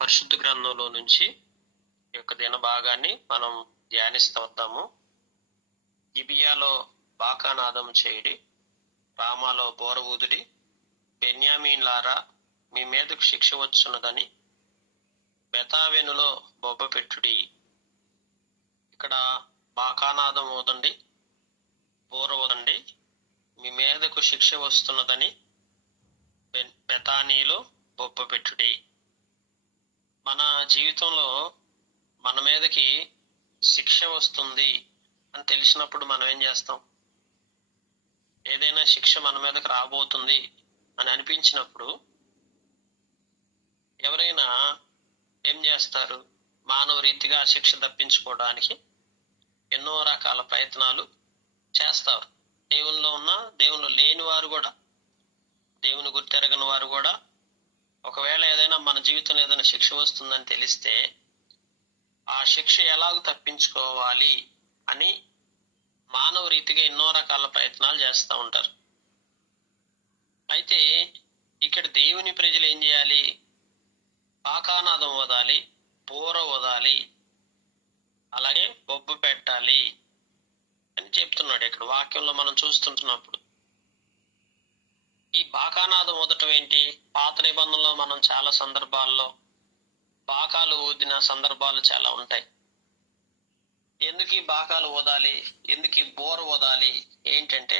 పరిశుద్ధ గ్రంథంలో నుంచి ఈ యొక్క దిన భాగాన్ని మనం ధ్యానిస్తూ వద్దాము. గిబియాలో బాకానాదము చేయుడి, రామాలో బోర ఊదుడి, బెన్యామీన్లారా మీ మీదకు శిక్ష వచ్చున్నదని బెతావెనులో బొబ్బ పెట్టుడి. ఇక్కడ బాకానాదం ఊదండి, బోర ఊదండి, మీ మీదకు శిక్ష వస్తున్నదని బెతానీలో బొబ్బ పెట్టుడి. మన జీవితంలో మన మీదకి శిక్ష వస్తుంది అని తెలిసినప్పుడు మనం ఏం చేస్తాం? ఏదైనా శిక్ష మన మీదకి రాబోతుంది అని అనిపించినప్పుడు ఎవరైనా ఏం చేస్తారు? మానవ రీతిగా శిక్ష తప్పించుకోవడానికి ఎన్నో రకాల ప్రయత్నాలు చేస్తారు. దేవునిలో ఉన్న, దేవునిలో లేని వారు కూడా, దేవుని గుర్తెరగని వారు కూడా ఒకవేళ ఏదైనా మన జీవితంలో ఏదైనా శిక్ష వస్తుందని తెలిస్తే ఆ శిక్ష ఎలాగ తప్పించుకోవాలి అని మానవ రీతిగా ఎన్నో రకాల ప్రయత్నాలు చేస్తూ ఉంటారు. అయితే ఇక్కడ దేవుని ప్రజలు ఏం చేయాలి? బాకానాదం ఓదాలి, బోర ఓదాలి, అలాగే బొబ్బు పెట్టాలి అని చెప్తున్నాడు ఇక్కడ వాక్యంలో మనం చూస్తుంటున్నప్పుడు. ఈ బాకానాదం ఊదటం ఏంటి? పాత నిబంధనలో మనం చాలా సందర్భాల్లో బాకాలు ఊదిన సందర్భాలు చాలా ఉంటాయి. ఎందుకు ఈ బాకాలు ఊదాలి, ఎందుకు ఈ బోర ఊదాలి? ఏంటంటే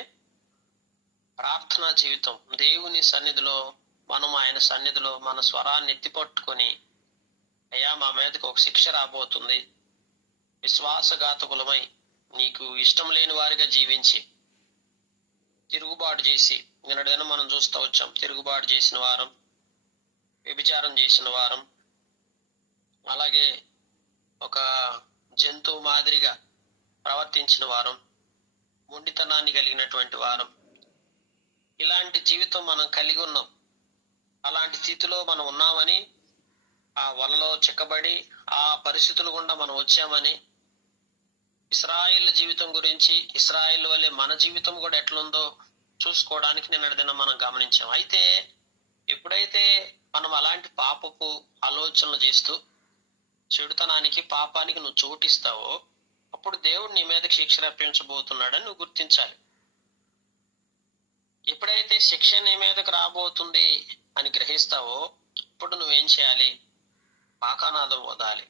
ప్రార్థనా జీవితం, దేవుని సన్నిధిలో మనం ఆయన సన్నిధిలో మన స్వరాన్ని ఎత్తిపట్టుకొని, అయ్యా మా మీదకి ఒక శిక్ష రాబోతుంది, విశ్వాసఘాతకులమై నీకు ఇష్టం లేని వారిగా జీవించి తిరుగుబాటు చేసి, నిన్నటిదైనా మనం చూస్తూ వచ్చాం, తిరుగుబాటు చేసిన వారం, వ్యభిచారం చేసిన వారం, అలాగే ఒక జంతువు మాదిరిగా ప్రవర్తించిన వారం, మొండితనాన్ని కలిగినటువంటి వారం, ఇలాంటి జీవితం మనం కలిగి ఉన్నాం. అలాంటి స్థితిలో మనం ఉన్నామని, ఆ వలలో చిక్కబడి ఆ పరిస్థితులు గుండా మనం వచ్చామని, ఇశ్రాయేల్ జీవితం గురించి, ఇశ్రాయేల్ వల్లే మన జీవితం కూడా ఎట్లుందో చూసుకోవడానికి నిన్నటిదిన మనం గమనించాం. అయితే ఎప్పుడైతే మనం అలాంటి పాపపు ఆలోచనలు చేస్తూ చెడుతనానికి, పాపానికి నువ్వు చోటిస్తావో అప్పుడు దేవుడు నీ మీదకి శిక్ష రప్పించబోతున్నాడని నువ్వు గుర్తించాలి. ఎప్పుడైతే శిక్ష నీ మీదకి రాబోతుంది అని గ్రహిస్తావో ఇప్పుడు నువ్వేం చేయాలి? బాకానాదం ఓదాలి,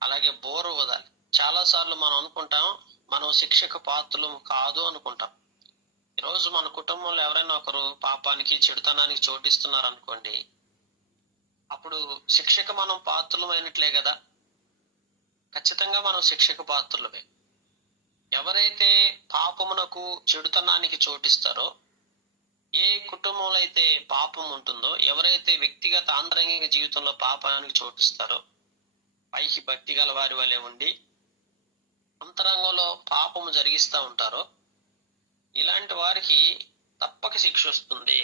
అలాగే బోర ఓదాలి. చాలా సార్లు మనం అనుకుంటాం మనం శిక్షకు పాత్రలు కాదు అనుకుంటాం. ఈరోజు మన కుటుంబంలో ఎవరైనా ఒకరు పాపానికి, చెడుతనానికి చోటిస్తున్నారు అనుకోండి, అప్పుడు శిక్షకు మనం పాత్రలమైనట్లే కదా. ఖచ్చితంగా మనం శిక్షకు పాత్రలమే. ఎవరైతే పాపమునకు, చెడుతనానికి చోటిస్తారో, ఏ కుటుంబంలో అయితే పాపం ఉంటుందో, ఎవరైతే వ్యక్తిగత ఆంతరంగిక జీవితంలో పాపానికి చోటిస్తారో, పైకి భక్తి గల వారి వలె ఉండి అంతరంగంలో పాపము జరిగిస్తూ ఉంటారో, ఇలాంటి వారికి తప్పక శిక్ష వస్తుంది.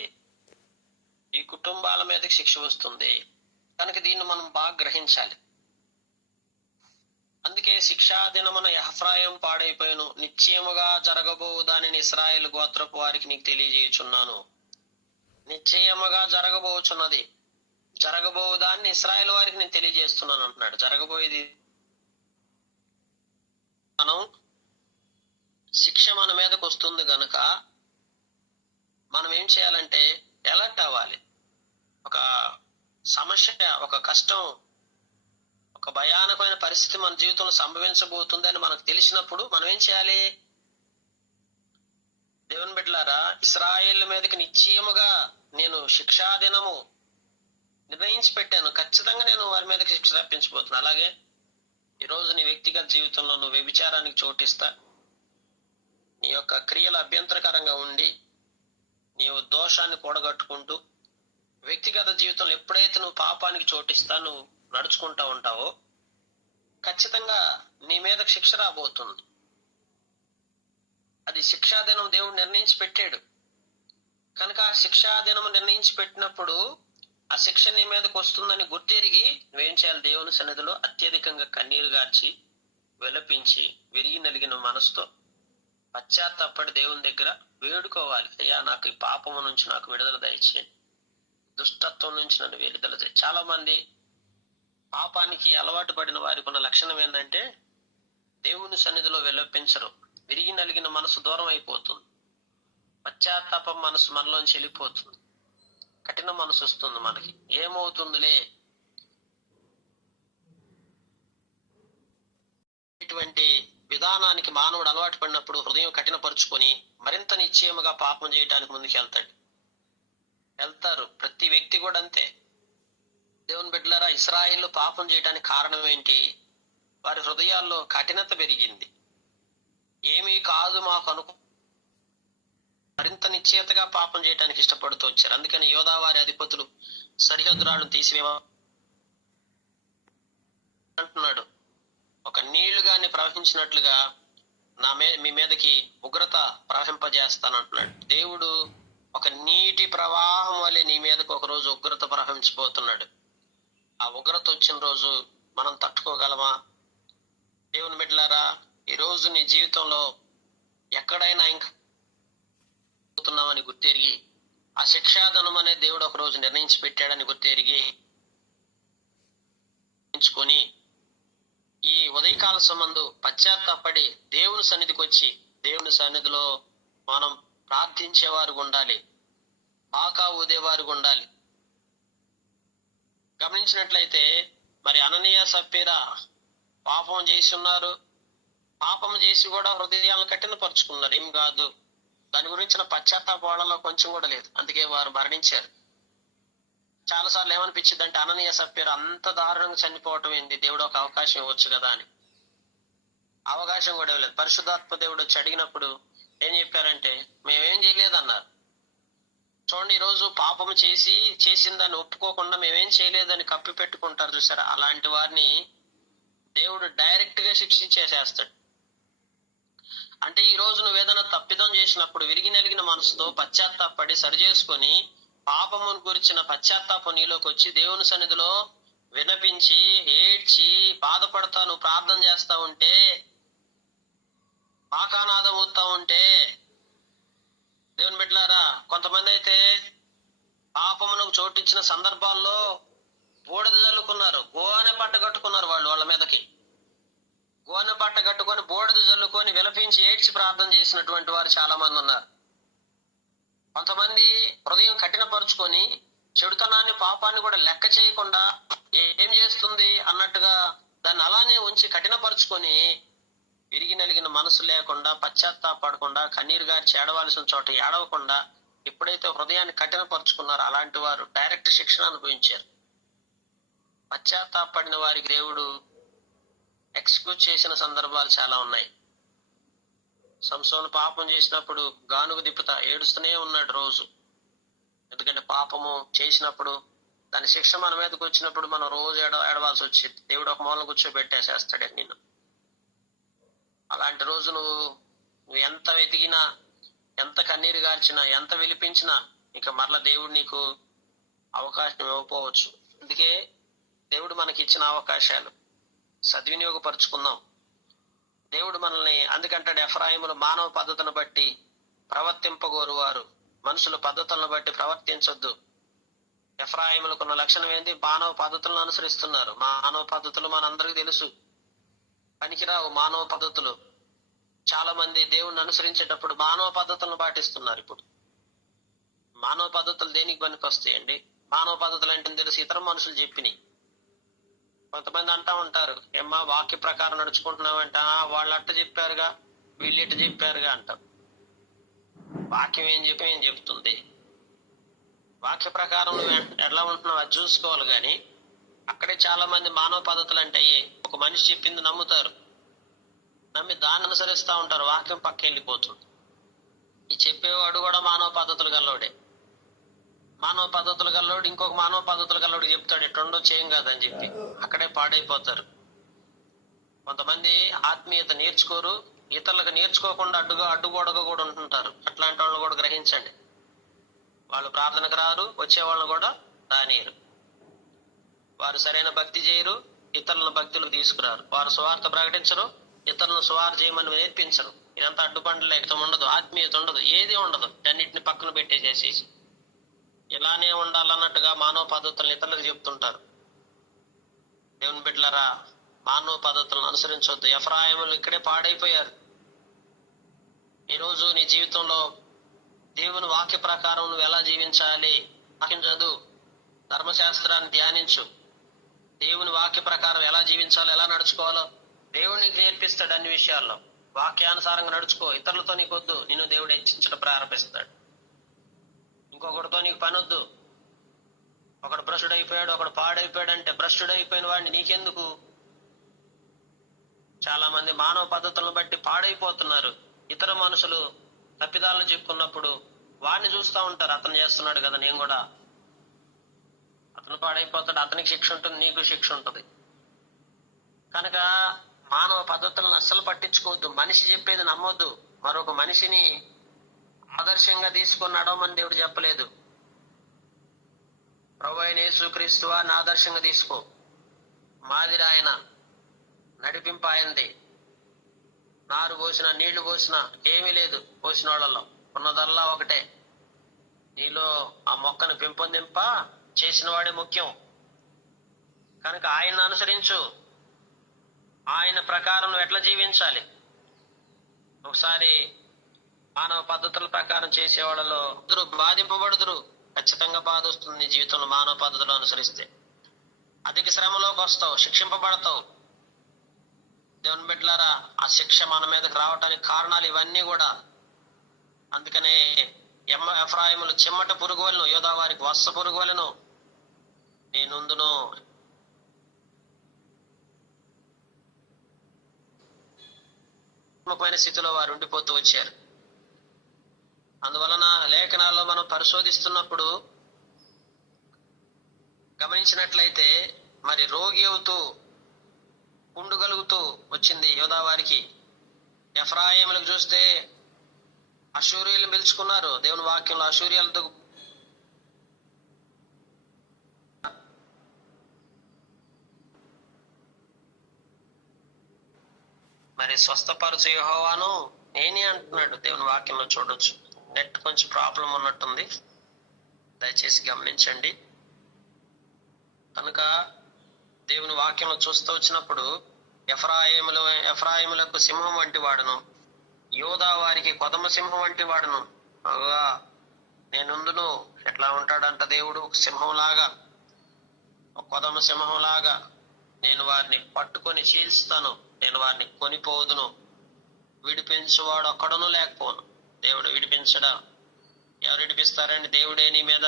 ఈ కుటుంబాల మీదకి శిక్ష వస్తుంది. కనుక దీన్ని మనం బాగా గ్రహించాలి. అందుకే శిక్షా దినమున ఎఫ్రాయిం పాడైపోయాను, నిశ్చయముగా జరగబోవు దానిని ఇశ్రాయేలు గోత్రపు వారికి నీకు తెలియజేయుచున్నాను. నిశ్చయముగా జరగబోచున్నది, జరగబోవు దాన్ని ఇశ్రాయేలు వారికి నేను తెలియజేస్తున్నాను అంటున్నాడు. జరగబోయేది మనం శిక్ష మన మీదకి వస్తుంది గనుక మనం ఏం చేయాలంటే అలర్ట్ అవ్వాలి. ఒక సమస్య, ఒక కష్టం, ఒక భయానకమైన పరిస్థితి మన జీవితంలో సంభవించబోతుంది అని మనకు తెలిసినప్పుడు మనం ఏం చేయాలి? దేవుని బిడ్డలారా, ఇశ్రాయేల్ మీదకి నిశ్చయముగా నేను శిక్షా దినము నిర్ణయించి పెట్టాను, ఖచ్చితంగా నేను వారి మీదకి శిక్ష రప్పించబోతున్నాను. అలాగే ఈరోజు నీ వ్యక్తిగత జీవితంలో నువ్వు వ్యభిచారానికి చోటిస్తా, నీ యొక్క క్రియలు అభ్యంతరకరంగా ఉండి నీవు దోషాన్ని కూడగట్టుకుంటూ వ్యక్తిగత జీవితంలో ఎప్పుడైతే నువ్వు పాపానికి చోటిస్తా, నువ్వు నడుచుకుంటా ఉంటావో ఖచ్చితంగా నీ మీద శిక్ష రాబోతుంది. అది శిక్షాదినం దేవుడు నిర్ణయించి పెట్టాడు కనుక ఆ శిక్షాదినం నిర్ణయించి పెట్టినప్పుడు ఆ శిక్ష నీ మీదకి వస్తుందని గుర్తెరిగి నువ్వేం చేయాలి? దేవుని సన్నిధిలో అత్యధికంగా కన్నీరు గార్చి, విలపించి, విరిగి నలిగిన మనసుతో పశ్చాత్తాపడి దేవుని దగ్గర వేడుకోవాలి. అయ్యా, నాకు ఈ పాపము నుంచి నాకు విడుదల దయచేయండి, దుష్టత్వం నుంచి నన్ను విడుదల చేయి. చాలా మంది పాపానికి అలవాటు పడిన వారికి ఉన్న లక్షణం ఏంటంటే దేవుని సన్నిధిలో విలపించరు. విరిగి నలిగిన మనసు దూరం అయిపోతుంది. పశ్చాత్తాపం మనసు మనలోంచి వెళ్ళిపోతుంది. కఠిన మనసు వస్తుంది మనకి. ఏమవుతుందిలే, ఇటువంటి విధానానికి మానవుడు అలవాటు పడినప్పుడు హృదయం కఠినపరుచుకొని మరింత నిశ్చయముగా పాపం చేయడానికి ముందుకు వెళ్తారు. ప్రతి వ్యక్తి కూడా అంతే. దేవుని బిడ్డలారా, ఇశ్రాయేలు పాపం చేయడానికి కారణం ఏంటి? వారి హృదయాల్లో కఠినత పెరిగింది. ఏమీ కాదు మాకు మరింత నిశ్చయతగా పాపం చేయడానికి ఇష్టపడుతూ వచ్చారు. అందుకని యోధా వారి అధిపతులు సరిహద్దురాలను తీసివేవ అంటున్నాడు. ఒక నీళ్లు గాని ప్రవహించినట్లుగా మీ మీదకి ఉగ్రత ప్రవహింపజేస్తానంటున్నాడు. దేవుడు ఒక నీటి ప్రవాహం వలె నీ మీదకి ఒక రోజు ఉగ్రత ప్రవహించబోతున్నాడు. ఆ ఉగ్రత వచ్చిన రోజు మనం తట్టుకోగలమా? దేవుని బిడ్డలారా, ఈ రోజు నీ జీవితంలో ఎక్కడైనా ఇంకా పోతున్నామని గుర్తెరిగి, ఆ శిక్షాధనం అనే దేవుడు ఒక రోజు నిర్ణయించి పెట్టాడని గుర్తెరిగి ఈ ఉదయకాల సంబంధు పశ్చాత్తాపడి దేవుని సన్నిధికి వచ్చి దేవుని సన్నిధిలో మనం ప్రార్థించేవారు ఉండాలి, బాకా ఊదేవారు ఉండాలి. గమనించినట్లయితే మరి అననీయ సప్పీరా పాపం చేసి ఉన్నారు. పాపం చేసి కూడా హృదయాలను కఠినపరుచుకున్నారు. ఏం కాదు, దాని గురించిన పశ్చాత్తాప వాళ్ళలో కొంచెం కూడా లేదు. అందుకే వారు మరణించారు. చాలాసార్లు ఏమనిపించింది అంటే, అననీయ సప్పీరా అంత దారుణంగా చనిపోవటం ఏంది, దేవుడు ఒక అవకాశం ఇవ్వచ్చు కదా అని. అవకాశం కూడా ఇవ్వలేదు. పరిశుద్ధాత్మ దేవుడు వచ్చి అడిగినప్పుడు ఏం చెప్పారంటే, మేమేం చేయలేదన్నారు. చూడండి, ఈరోజు పాపము చేసిన దాన్ని ఒప్పుకోకుండా మేమేం చేయలేదని కప్పి పెట్టుకుంటారు చూసారా, అలాంటి వారిని దేవుడు డైరెక్ట్ గా శిక్షించేసేస్తాడు. అంటే ఈ రోజు నువ్వు ఏదైనా తప్పిదం చేసినప్పుడు విరిగి నలిగిన మనసుతో పశ్చాత్తాపడి సరి చేసుకొని పాపమును గురించిన పశ్చాత్తాపం నీలోకి వచ్చి దేవుని సన్నిధిలో వినపించి ఏడ్చి బాధపడతా నువ్వు ప్రార్థన చేస్తా ఉంటే, పాకానాదం అవుతా ఉంటే, దేవుని బిడ్డలారా, కొంతమంది అయితే పాపమునకు చోటిచ్చిన సందర్భాల్లో బూడిద జల్లుకున్నారు. గోనె పట్ట కట్టుకున్నారు. వాళ్ళ మీదకి గోనె పట్ట కట్టుకొని బూడిద జల్లుకొని విలపించి ఏడ్చి ప్రార్థన చేసినటువంటి వారు చాలా మంది ఉన్నారు. కొంతమంది హృదయం కఠినపరుచుకొని చెడుతనాన్ని పాపాన్ని కూడా లెక్క చేయకుండా ఏం చేస్తుంది అన్నట్టుగా దాన్ని అలానే ఉంచి కఠినపరుచుకొని విరిగి నలిగిన మనసు లేకుండా పశ్చాత్తాపడకుండా కన్నీరు గారి ఏడవలసిన చోట ఏడవకుండా ఎప్పుడైతే హృదయాన్ని కఠినపరుచుకున్నారో అలాంటి వారు డైరెక్ట్ శిక్షణ అనుభవించారు. పశ్చాత్తాపడిన వారికి దేవుడు ఎక్స్క్యూజ్ చేసిన సందర్భాలు చాలా ఉన్నాయి. సంసోను పాపం చేసినప్పుడు గానుగు దిప్పుతా ఏడుస్తూనే ఉన్నాడు రోజు. ఎందుకంటే పాపము చేసినప్పుడు దాని శిక్ష మన మీదకి వచ్చినప్పుడు మనం రోజు ఏడవాల్సి వచ్చింది. దేవుడు ఒక మూలం కూర్చోబెట్టేసేస్తాడే నిన్ను. అలాంటి రోజు నువ్వు ఎంత వెతికినా, ఎంత కన్నీరు గార్చినా, ఎంత విలిపించినా ఇక మరలా దేవుడు నీకు అవకాశం ఇవ్వకపోవచ్చు. అందుకే దేవుడు మనకి ఇచ్చిన అవకాశాలు సద్వినియోగపరుచుకుందాం. దేవుడు మనల్ని అందుకంటాడు, ఎఫ్రాయిములు మానవ పద్ధతులను బట్టి ప్రవర్తింపగోరువారు మనుషుల పద్ధతులను బట్టి ప్రవర్తించొద్దు. ఎఫ్రాయిములకున్న లక్షణం ఏంది? మానవ పద్ధతులను అనుసరిస్తున్నారు. మానవ పద్ధతులు మనందరికీ తెలుసు, పనికిరావు మానవ పద్ధతులు. చాలా మంది దేవుణ్ణి అనుసరించేటప్పుడు మానవ పద్ధతులను పాటిస్తున్నారు. ఇప్పుడు మానవ పద్ధతులు దేనికి పనికి వస్తాయండి? మానవ పద్ధతులు అంటే తెలుసు, ఇతర మనుషులు చెప్పినాయి. కొంతమంది అంటా ఉంటారు, ఏమ్మా వాక్య ప్రకారం నడుచుకుంటున్నామంట, వాళ్ళు అట్ట చెప్పారుగా, వీళ్ళు ఇట్ట చెప్పారుగా అంటాం. వాక్యం ఏం చెప్తుంది? వాక్య ప్రకారం నువ్వు ఎలా ఉంటున్నావు అది చూసుకోవాలి. కానీ అక్కడే చాలా మంది మానవ పద్ధతులు అంటే ఒక మనిషి చెప్పింది నమ్ముతారు, నమ్మి దాన్ని అనుసరిస్తూ ఉంటారు. వాక్యం పక్క వెళ్ళిపోతుంది. ఈ చెప్పేవాడు కూడా మానవ పద్ధతులు గల్లోడే. మానవ పద్ధతులు గల్లోడు ఇంకొక మానవ పద్ధతులు గల్లోడు చెప్తాడు, ఎట్టుండో చేయం కాదని చెప్పి అక్కడే పాడైపోతారు. కొంతమంది ఆత్మీయత నేర్చుకోరు, ఇతరులకు నేర్చుకోకుండా అడ్డుగోడగా కూడా ఉంటుంటారు. అట్లాంటి వాళ్ళు కూడా గ్రహించండి. వాళ్ళు ప్రార్థనకు రారు, వచ్చే వాళ్ళని కూడా రానియరు. వారు సరైన భక్తి చేయరు, ఇతరుల భక్తులు తీసుకురారు. వారు సువార్త ప్రకటించరు, ఇతరులను సువార్త చేయమని నేర్పించరు. ఇదంతా అడ్డుపండ్ల లేఖతం ఉండదు, ఆత్మీయత ఉండదు, ఏది ఉండదు. అన్నింటిని పక్కన పెట్టేసేసి ఇలానే ఉండాలన్నట్టుగా మానవ పద్ధతులను ఇతరులకు చెప్తుంటారు. దేవుని బిడ్డలారా, మానవ పద్ధతులను అనుసరించవద్దు. ఎఫ్రాయిములు ఇక్కడే పాడైపోయారు. ఈరోజు నీ జీవితంలో దేవుని వాక్య ప్రకారం నువ్వు ఎలా జీవించాలి? వాక్యం చదువు, ధర్మశాస్త్రాన్ని ధ్యానించు. దేవుని వాక్య ప్రకారం ఎలా జీవించాలో, ఎలా నడుచుకోవాలో దేవుడు నీకు నేర్పిస్తాడు. అన్ని విషయాల్లో వాక్యానుసారంగా నడుచుకో. ఇతరులతో నీకొద్దు, నిన్ను దేవుడు హెచ్చించడం ప్రారంభిస్తాడు. ఇంకొకటితో నీకు పనొద్దు. ఒకడు భ్రష్టుడైపోయాడు, ఒకడు పాడైపోయాడు అంటే భ్రష్టుడైపోయిన వాడిని నీకెందుకు? చాలా మంది మానవ పద్ధతులను బట్టి పాడైపోతున్నారు. ఇతర మనుషులు తప్పిదాలను చెప్పుకున్నప్పుడు వాడిని చూస్తూ ఉంటారు. అతను చేస్తున్నాడు కదా, నేను కూడా. అతను పాడైపోతాడు, అతనికి శిక్ష ఉంటుంది, నీకు శిక్ష ఉంటుంది. కనుక మానవ పద్ధతులను అస్సలు పట్టించుకోవద్దు. మనిషి చెప్పేది నమ్మొద్దు. మరొక మనిషిని ఆదర్శంగా తీసుకొని నడవమని దేవుడు చెప్పలేదు. ప్రభువైన యేసుక్రీస్తు వారిని ఆదర్శంగా తీసుకో. మాదిరి ఆయన, నడిపింపు ఆయనది. నారు పోసినా నీళ్లు పోసినా ఏమీ లేదు. పోసిన వాళ్ళలో ఉన్నదల్లా ఒకటే. నీలో ఆ మొక్కను పెంపొందింప చేసిన వాడే ముఖ్యం. కనుక ఆయన అనుసరించు. ఆయన ప్రకారం నువ్వు ఎట్లా జీవించాలి? ఒకసారి మానవ పద్ధతుల ప్రకారం చేసేవాళ్ళలో బాధింపబడుదురు. ఖచ్చితంగా బాధ వస్తుంది నీ జీవితంలో మానవ పద్ధతులు అనుసరిస్తే. అధిక శ్రమలోకి వస్తావు, శిక్షింపబడతావు. దేవుని బిడ్డలారా, ఆ శిక్ష మన మీదకి రావడానికి కారణాలు ఇవన్నీ కూడా. అందుకనే ఎఫ్రాయిములు చిమ్మట పురుగు వలెను, యోధా వారికి వత్స పురుగు వలెను నేనుందును. పోయిన స్థితిలో వారు ఉండిపోతూ వచ్చారు. అందువలన లేఖనాల్లో మనం పరిశోధిస్తున్నప్పుడు గమనించినట్లయితే మరి రోగి అవుతూ ఉండగలుగుతూ వచ్చింది యోధా వారికి. ఎఫ్రాయిములకు చూస్తే అశూరియలు పిలుచుకున్నారు. దేవుని వాక్యంలో అశూరియలతో మరి స్వస్థపరచు యెహోవాను నేనే అంటున్నాడు. దేవుని వాక్యంలో చూడొచ్చు. నెట్ కొంచెం ప్రాబ్లం ఉన్నట్టుంది, దయచేసి గమనించండి. కనుక దేవుని వాక్యంలో చూస్తూ వచ్చినప్పుడు ఎఫ్రాయిములకు సింహం వంటి వాడును, యోధా వారికి కొదమ సింహం వంటి వాడును. నేనుందును. ఎట్లా ఉంటాడంట దేవుడు? ఒక సింహంలాగా, ఒక కొదమ సింహంలాగా నేను వారిని పట్టుకొని చీల్స్తాను. నేను వారిని కొనిపోదును. విడిపించువాడు ఒక్కడును లేకపోను. దేవుడు విడిపించడా? ఎవరు విడిపిస్తారండి? దేవుడే నీ మీద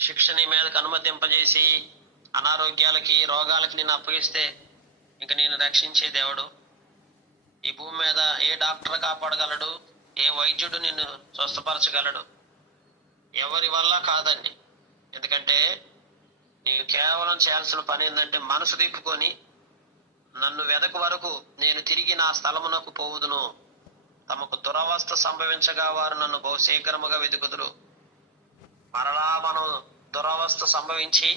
శిక్ష నీ మీదకి అనుమతింపజేసి అనారోగ్యాలకి, రోగాలకి నేను అప్పగిస్తే ఇంక నేను రక్షించే దేవుడు ఈ భూమి మీద ఏ డాక్టర్ కాపాడగలడు? ఏ వైద్యుడు నిన్ను స్వస్థపరచగలడు? ఎవరి వల్ల కాదండి. ఎందుకంటే నీకు కేవలం చేయాల్సిన పని ఏంటంటే మనసు తిప్పుకొని నన్ను వెదకు వరకు నేను తిరిగి నా స్థలమునకు పోవుదును. తమకు దురవస్థ సంభవించగా వారు నన్ను బహుశీఘ్రముగా వెతుకుదురు. మరలా మనం దురవస్థ సంభవించి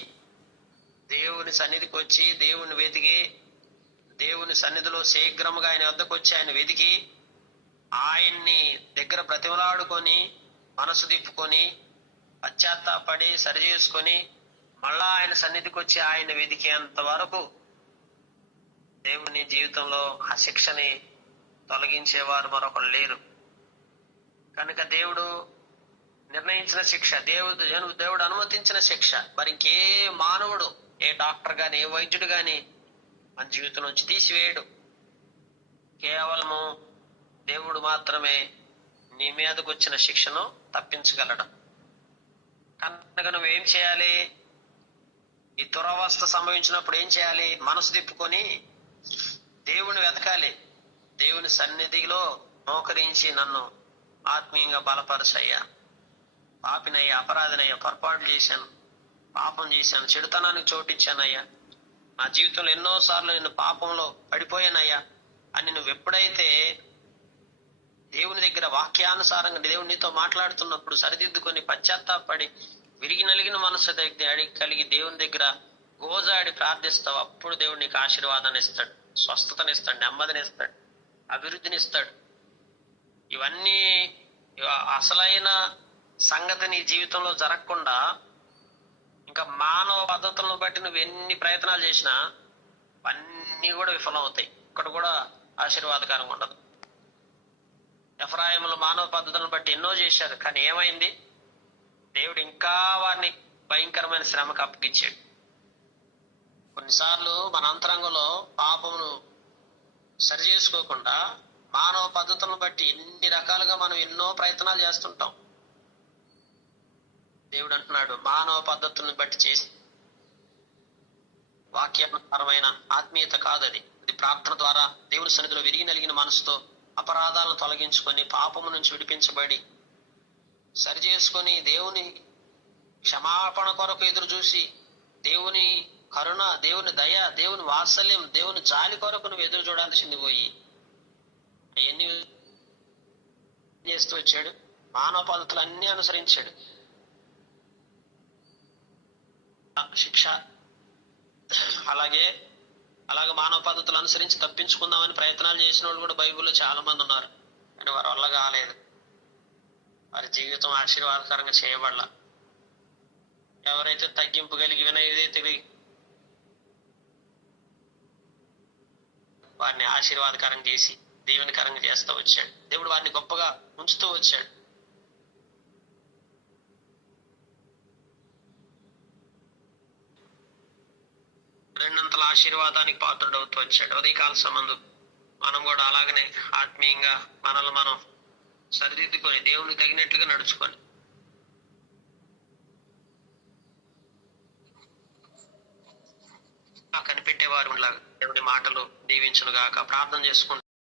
దేవుని సన్నిధికి వచ్చి దేవుని వెతికి, దేవుని సన్నిధిలో శీఘ్రముగా ఆయన వద్దకు వచ్చి ఆయన వెతికి ఆయన్ని దగ్గర బ్రతిమలాడుకొని మనసు తిప్పుకొని పశ్చాత్తాపడి సరి చేసుకొని మళ్ళా ఆయన సన్నిధికి వచ్చి ఆయన వెతికేంత వరకు దేవుని జీవితంలో ఆ శిక్షని తొలగించేవారు మరొకరు లేరు. కనుక దేవుడు నిర్ణయించిన శిక్ష, దేవుడు అనుమతించిన శిక్ష మరి ఇంకే మానవుడు, ఏ డాక్టర్ గాని, ఏ వైద్యుడు గాని మన జీవితం నుంచి తీసివేయడు. కేవలము దేవుడు మాత్రమే నీ మీదకు వచ్చిన శిక్షను తప్పించగలడు. కనుక నువ్వేం చేయాలి? ఈ దురవస్థ సంభవించినప్పుడు ఏం చేయాలి? మనసు తిప్పుకొని దేవుని వెతకాలి. దేవుని సన్నిధిలో మోకరించి నన్ను ఆత్మీయంగా బలపరచయ్యా, పాపినయ్యా, అపరాధినయ్యా, పొరపాటు చేశాను, పాపం చేశాను, చెడుతనానికి చోటిచ్చానయ్యా, నా జీవితంలో ఎన్నోసార్లు నేను పాపంలో పడిపోయానయ్యా అని నువ్వు ఎప్పుడైతే దేవుని దగ్గర వాక్యానుసారంగా దేవుడు నీతో మాట్లాడుతున్నప్పుడు సరిదిద్దుకొని పశ్చాత్తాపడి విరిగి నలిగిన మనసు కలిగి దేవుని దగ్గర గోజాడి ప్రార్థిస్తావు, అప్పుడు దేవుడు నీకు ఆశీర్వాదాన్ని ఇస్తాడు, స్వస్థతనిస్తాడు, నెమ్మదినిస్తాడు, అభివృద్ధినిస్తాడు. ఇవన్నీ అసలైన సంగతి నీ జీవితంలో జరగకుండా ఇంకా ఇంకా మానవ పద్ధతులను బట్టి నువ్వు ఎన్ని ప్రయత్నాలు చేసినా అన్నీ కూడా విఫలం అవుతాయి. ఇక్కడ కూడా ఆశీర్వాదకరంగా ఉండదు. ఎఫ్రాయిములు మానవ పద్ధతులను బట్టి ఎన్నో చేశారు, కానీ ఏమైంది? దేవుడు ఇంకా వారిని భయంకరమైన శ్రమకు అప్పగించాడు. కొన్నిసార్లు మన అంతరంగంలో పాపమును సరి చేసుకోకుండా మానవ పద్ధతులను బట్టి ఎన్ని రకాలుగా మనం ఎన్నో ప్రయత్నాలు చేస్తుంటాం. దేవుడు అంటున్నాడు, మానవ పద్ధతులను బట్టి చేసి వాక్యానుసారమైన ఆత్మీయత కాదది. అది ప్రార్థన ద్వారా దేవుని సన్నిధిలో విరిగి నలిగిన మనసుతో అపరాధాలను తొలగించుకొని పాపము నుంచి విడిపించబడి సరి చేసుకొని దేవుని క్షమాపణ కొరకు ఎదురు చూసి దేవుని కరుణ, దేవుని దయ, దేవుని వాత్సల్యం, దేవుని జాలి కొరకు నువ్వు ఎదురు చూడాల్సింది పోయి అవన్నీ చేస్తూ వచ్చాడు. మానవ పద్ధతులు అన్ని అనుసరించాడు. శిక్ష అలాగే మానవ పద్ధతులు అనుసరించి తప్పించుకుందామని ప్రయత్నాలు చేసిన వాళ్ళు కూడా బైబిల్లో చాలా మంది ఉన్నారు, కానీ వారి వల్ల కాలేదు. వారి జీవితం ఆశీర్వాదకరంగా చేయబడాల. ఎవరైతే తగ్గింపు కలిగి వినయతే వారిని ఆశీర్వాదకరంగా చేసి దీవెనకరంగా చేస్తూ వచ్చాడు. దేవుడు వారిని గొప్పగా ఉంచుతూ వచ్చాడు. రెండంతల ఆశీర్వాదానికి పాత్రుడవుతూ వచ్చాడు. ఉదయకాల సంబంధు మనం కూడా అలాగనే ఆత్మీయంగా మనల్ని మనం సరిదిద్దుకొని దేవునికి తగినట్లుగా నడుచుకొని కనిపెట్టేవారు లాగా దేవుడి మాటలు దీవించును గాక. ప్రార్థన చేసుకుంటూ